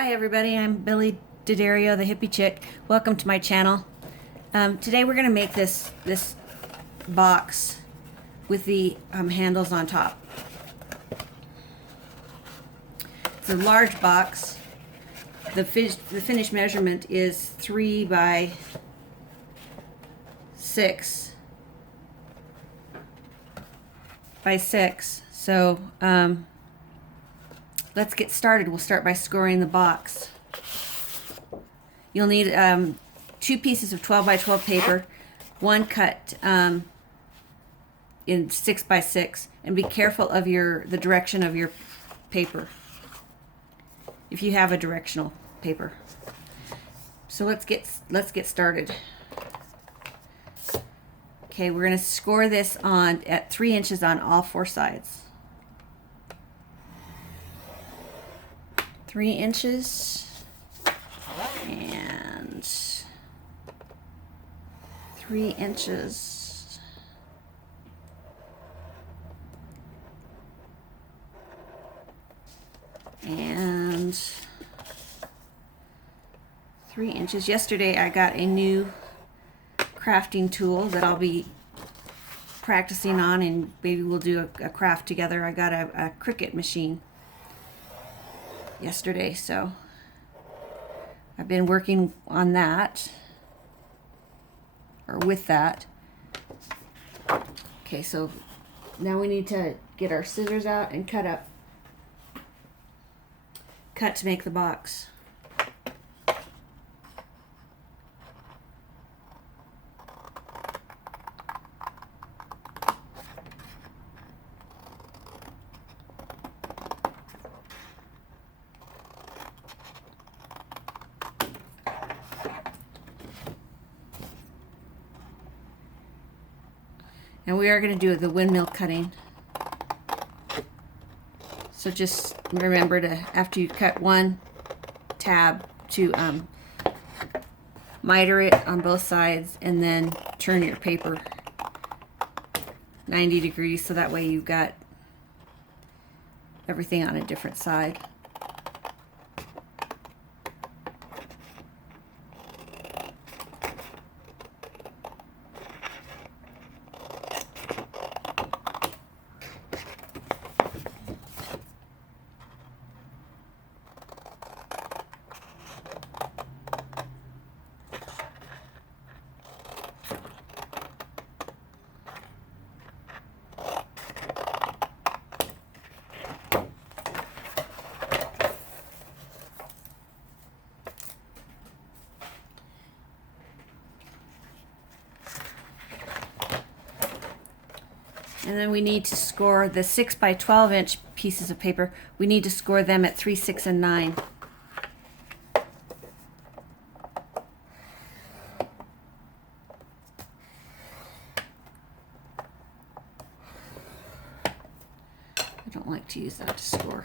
Hi everybody, I'm Billy D'Addario, the hippie chick. Welcome to my channel. Today we're going to make this box with the handles on top. It's a large box. The finished measurement is 3 by 6 by 6. So let's get started. We'll start by scoring the box. You'll need 2 pieces of 12 by 12 paper, one cut in 6 by 6, and be careful of the direction of your paper, if you have a directional paper. So let's get started. Okay, we're going to score this at 3 inches on all 4 sides. 3 inches and 3 inches. And 3 inches. Yesterday I got a new crafting tool that I'll be practicing on, and maybe we'll do a craft together. I got a Cricut machine yesterday, so I've been working on that, or with that. Okay, so now we need to get our scissors out and cut to make the box. And we are going to do the windmill cutting. So just remember to, after you cut one tab, to miter it on both sides and then turn your paper 90 degrees, so that way you've got everything on a different side. And then we need to score the 6 by 12 inch pieces of paper. We need to score them at 3, 6, and 9. I don't like to use that to score.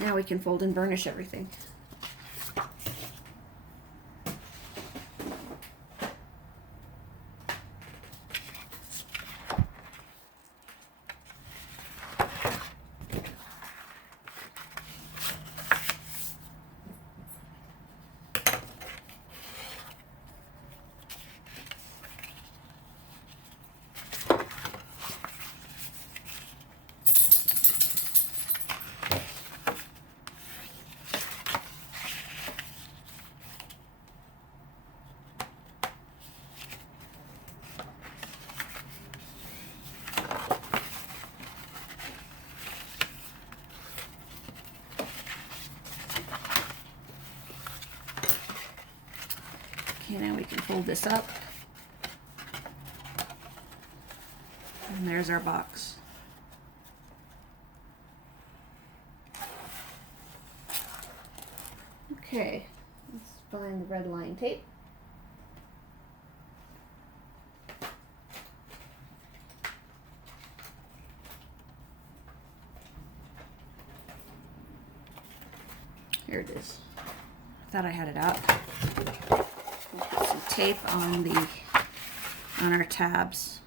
Now we can fold and burnish everything. Okay, now we can fold this up. And there's our box. Okay, let's find the red line tape. Here it is. I thought I had it out. We'll put some tape on our tabs.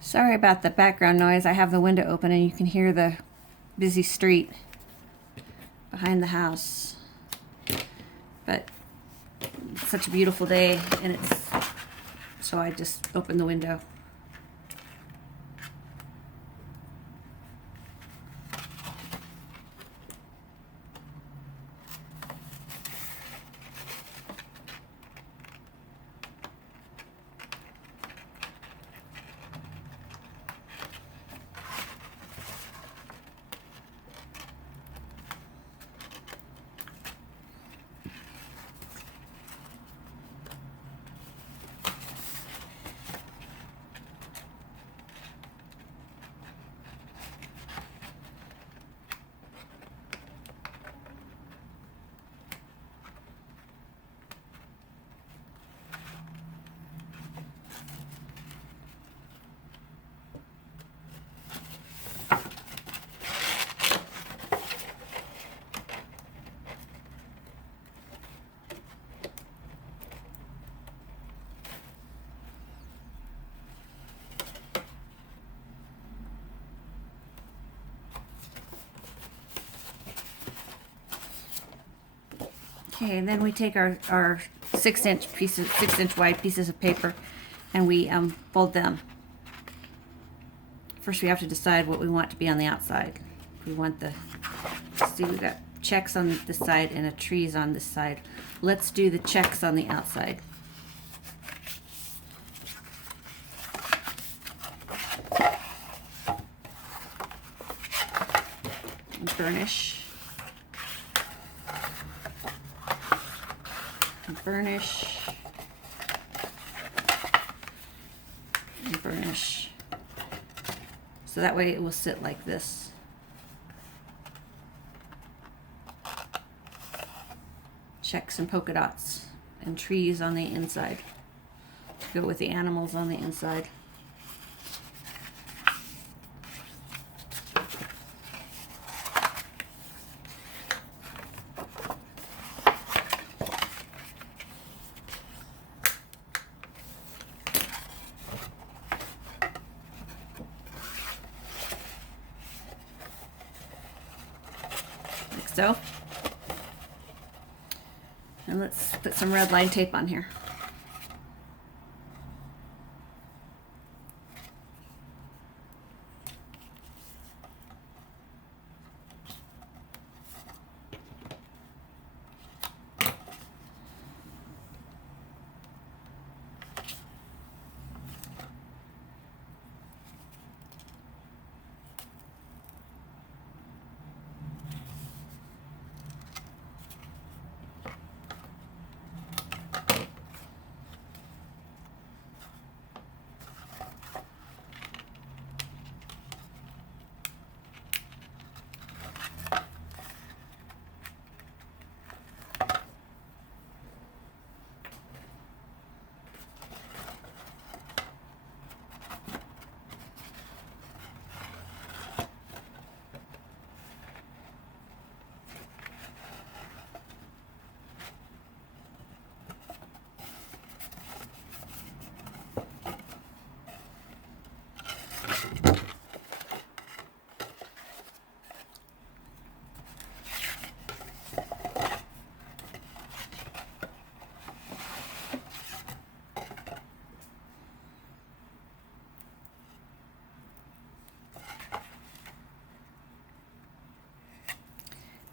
Sorry about the background noise. I have the window open and you can hear the busy street behind the house. But it's such a beautiful day, and so I just opened the window. Okay, and then we take our 6-inch wide pieces of paper, and we fold them. First, we have to decide what we want to be on the outside. We want see, we've got checks on this side and a trees on this side. Let's do the checks on the outside. And burnish. Burnish and burnish, so that way it will sit like this. Checks and polka dots and trees on the inside to go with the animals on the inside. So, and let's put some red line tape on here.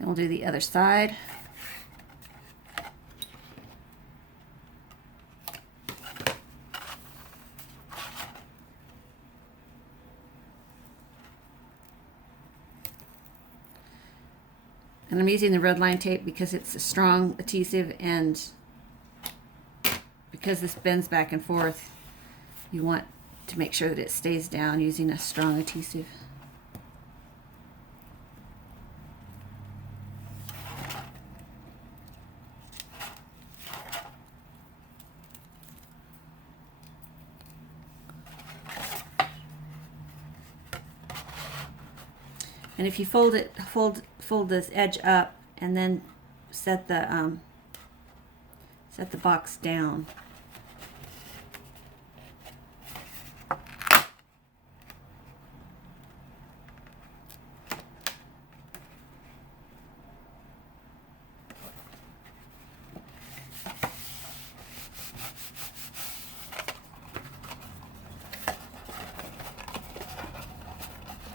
And we'll do the other side. And I'm using the red line tape because it's a strong adhesive, and because this bends back and forth, you want to make sure that it stays down using a strong adhesive. And if you fold this edge up and then set the box down.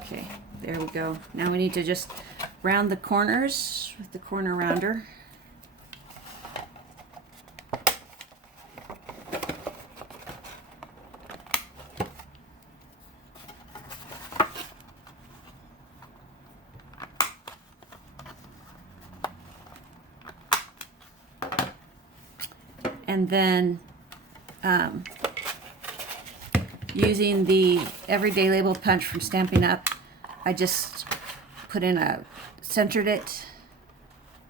Okay, there we go. Now we need to just round the corners with the corner rounder. And then using the Everyday Label Punch from Stampin' Up, I just put in centered it.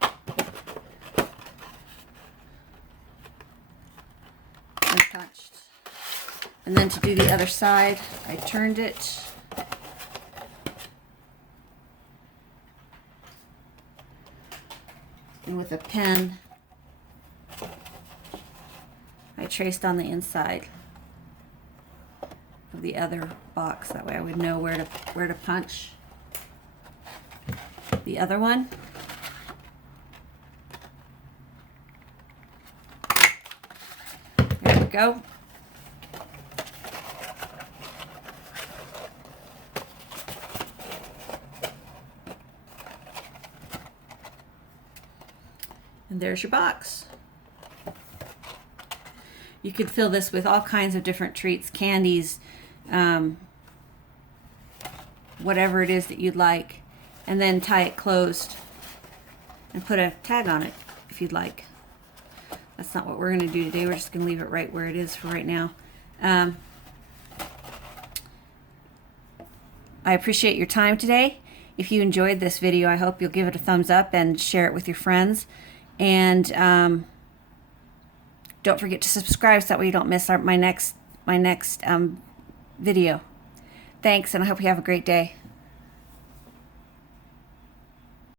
And punched. And then to do the other side, I turned it. And with a pen, I traced on the inside of the other box. That way I would know where to punch the other one. There we go. And there's your box. You could fill this with all kinds of different treats, candies, whatever it is that you'd like, and then tie it closed and put a tag on it if you'd like. That's not what we're going to do today. We're just going to leave it right where it is for right now. I appreciate your time today. If you enjoyed this video, I hope you'll give it a thumbs up and share it with your friends. And don't forget to subscribe so that way you don't miss my next video. Thanks, and I hope you have a great day.